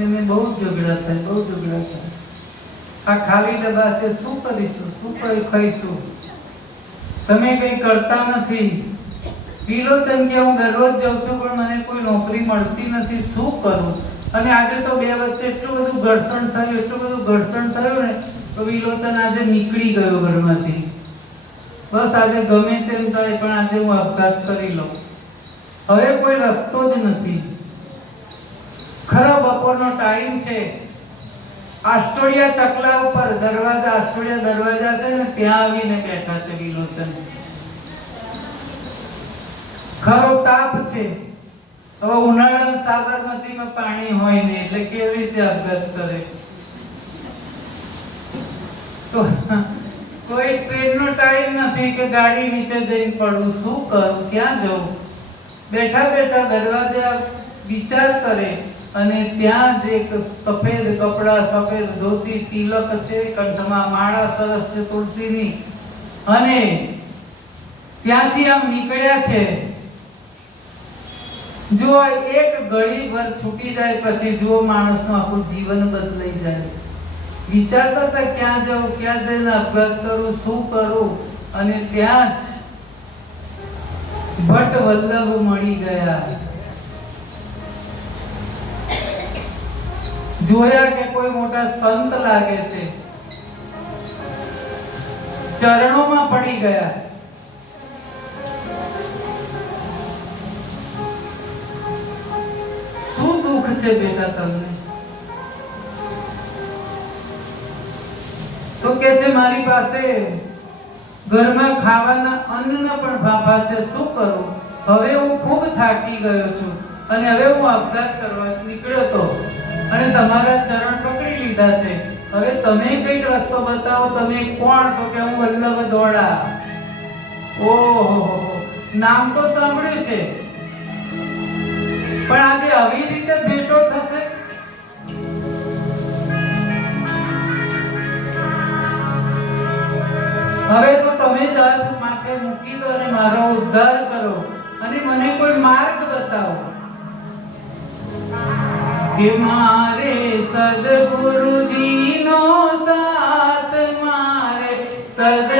પત્નીને બહુ ઝઘડા થાય। આ ખાલી ડબ્બા છે, શું કરીશું, શું ખાઈશું, તમે કઈ કરતા નથી। વિલોચન કે હું દરરોજ જાઉં છું પણ મને કોઈ નોકરી મળતી નથી, શું કરું। અને આજે તો બે વચ્ચે એટલું બધું ઘર્ષણ થયું ને તો વિલોચન આજે નીકળી ગયો ઘરમાંથી। બસ આજે ગમે તેમ થાય પણ આજે હું આપઘાત કરી લઉં, હવે કોઈ રસ્તો જ નથી। ખરો બપોરનો ટાઈમ છે, આસ્ટોડિયા ચકલા ઉપર આસ્ટોડિયા દરવાજા છે ને ત્યાં આવીને બેઠા છે વિલોચન। ખરો તાપ છે, હવે ઉનાળામાં સાબરમતીમાં પાણી હોય ને એટલે કેવી રીતે આપઘાત કરે। તો કોઈ ટ્રેનનો ટાઈમ નથી કે ગાડી નીચે જઈને પડું, શું કરું, ક્યાં જવું। બેઠા બેઠા દરવાજા વિચાર કરે અને ત્યાં જ એક સફેદ કપડા, સફેદ ધોતી, તિલક છે, કંઠમાં માળા સરસ છે તુલસીની, અને ત્યાંથી આમ નીકળ્યા છે। જો એક ઘડી ભર છૂટી જાય પછી જો માણસનું આખું જીવન બદલાઈ જાય। વિચારતા હતા ક્યાં જાઉં, ક્યાં જઈને આપઘાત કરું, શું કરું, અને ત્યાં જ ભટ્ટ વલ્લભ મળી ગયા। જોયા કે કોઈ મોટા સંત લાગે છે, ચરણોમાં પડી ગયા। શું દુઃખ છે બેટા તમને? તો કે છે મારી પાસે ઘરમાં ખાવાના અન્નના પણ ફાફા છે, શું કરું, હવે હું ખૂબ થાકી ગયો છું અને હવે હું આપઘાત કરવા નીકળ્યો તો અને તમારા ચરણ પકડી લીધા છે, હવે તમે કઈક રસ્તો બતાવો, તમે કોણ? તો કે હું વલ્લભ દોડા। ઓહો, નામ તો સાંભળ્યું છે પણ આજે આવી રીતે ભેટો થશે? હવે તો તમે જ હાથ માથે મૂકી દો અને મારો ઉદ્ધાર કરો અને મને કોઈ માર્ગ બતાવો। કે મારે સદગુરુજીનો સાથ, મારે સદ